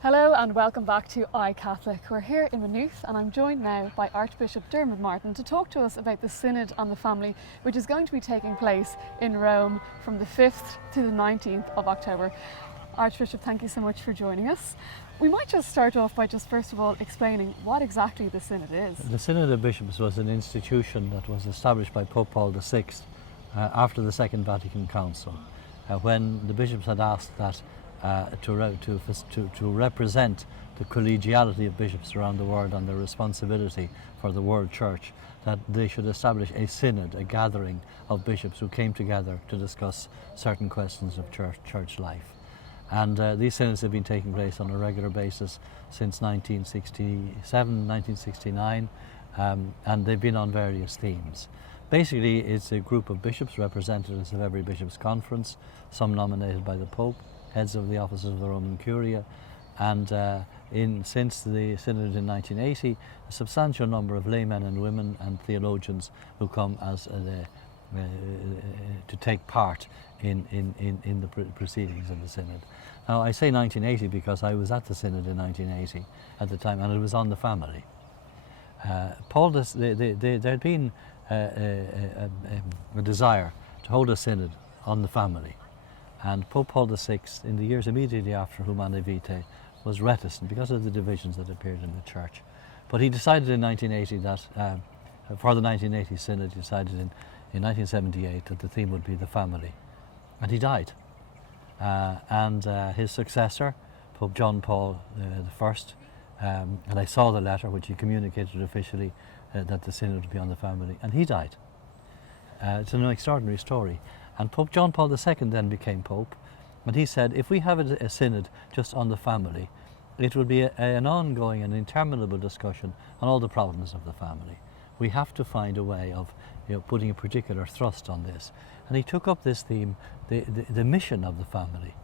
Hello and welcome back to iCatholic. We're here in Maynooth and I'm joined now by Archbishop Diarmuid Martin to talk to us about the Synod on the Family, which is going to be taking place in Rome from the 5th to the 19th of October. Archbishop, thank you so much for joining us. We might just start off by just first of all explaining what exactly the Synod is. The Synod of Bishops was an institution that was established by Pope Paul VI after the Second Vatican Council, when the bishops had asked that to represent the collegiality of bishops around the world and their responsibility for the world church, that they should establish a synod, a gathering of bishops who came together to discuss certain questions of church life. And these synods have been taking place on a regular basis since 1967, 1969, and they've been on various themes. Basically, it's a group of bishops, representatives of every bishop's conference, some nominated by the Pope, heads of the offices of the Roman Curia, and since the Synod in 1980, a substantial number of laymen and women and theologians who come as to take part in the proceedings of the Synod. Now, I say 1980 because I was at the Synod in 1980 at the time, and it was on the family. There had been a desire to hold a Synod on the family. And Pope Paul VI, in the years immediately after Humanae Vitae, was reticent because of the divisions that appeared in the Church. But he decided in 1980 that, for the 1980 Synod, he decided in 1978 that the theme would be the family. And he died. And his successor, Pope John Paul I, and I saw the letter which he communicated officially that the Synod would be on the family, and he died. It's an extraordinary story. And Pope John Paul II then became Pope, and he said, if we have a synod just on the family, it will be an ongoing and interminable discussion on all the problems of the family. We have to find a way of putting a particular thrust on this. And he took up this theme, the mission of the family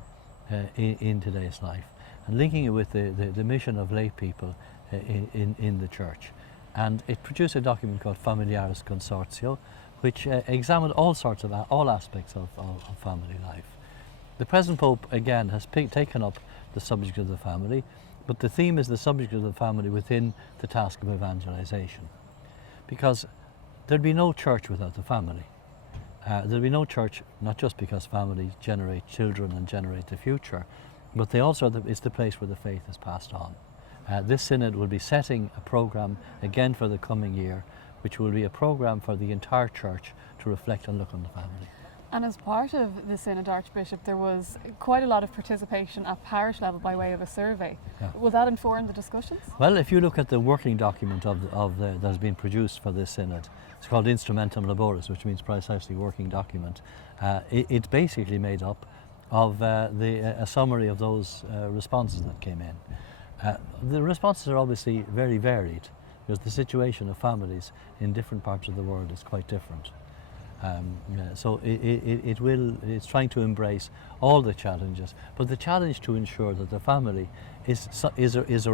in today's life, and linking it with the mission of lay people in the Church. And it produced a document called Familiaris Consortio, which examined all aspects of family life. The present Pope, again, has taken up the subject of the family, but the theme is the subject of the family within the task of evangelization. Because there'd be no church without the family. There'll be no church, not just because families generate children and generate the future, but they also, it's the place where the faith is passed on. This Synod will be setting a programme again for the coming year, which will be a programme for the entire Church to reflect and look on the family. And as part of the Synod, Archbishop, there was quite a lot of participation at parish level by way of a survey. Yeah. Will that inform the discussions? Well, if you look at the working document that has been produced for this Synod, it's called Instrumentum Laboris, which means precisely working document. It's basically made up of a summary of those responses that came in. The responses are obviously very varied, because the situation of families in different parts of the world is quite different. So it's trying to embrace all the challenges, but the challenge to ensure that the family is a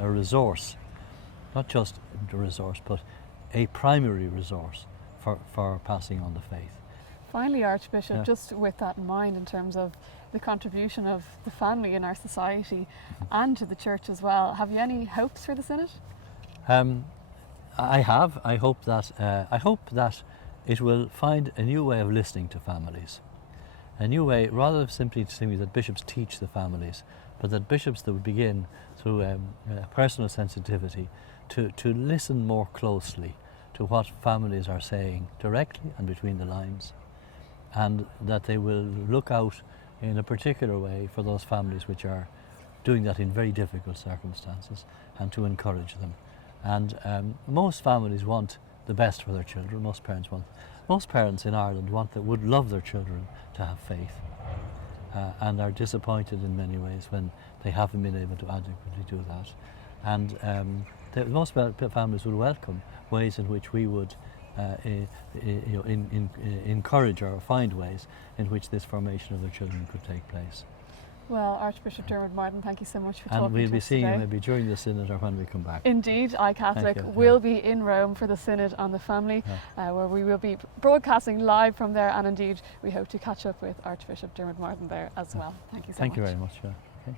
resource, not just a resource, but a primary resource for passing on the faith. Finally, Archbishop, just with that in mind, in terms of the contribution of the family in our society and to the Church as well, have you any hopes for the Synod? I have. I hope that it will find a new way of listening to families. A new way, rather than simply that bishops teach the families, but that bishops that would begin through personal sensitivity to listen more closely to what families are saying directly and between the lines, and that they will look out in a particular way for those families which are doing that in very difficult circumstances, and to encourage them. And most families want the best for their children. Most parents in Ireland would love their children to have faith, and are disappointed in many ways when they haven't been able to adequately do that. And most families would welcome ways in which we would encourage or find ways in which this formation of their children could take place. Well, Archbishop Diarmuid Martin, thank you so much for talking to us. And we'll be seeing today. You maybe during the Synod or when we come back. Indeed, iCatholic will be in Rome for the Synod on the Family, where we will be broadcasting live from there, and indeed we hope to catch up with Archbishop Diarmuid Martin there as well. Thank you so much. Thank you very much.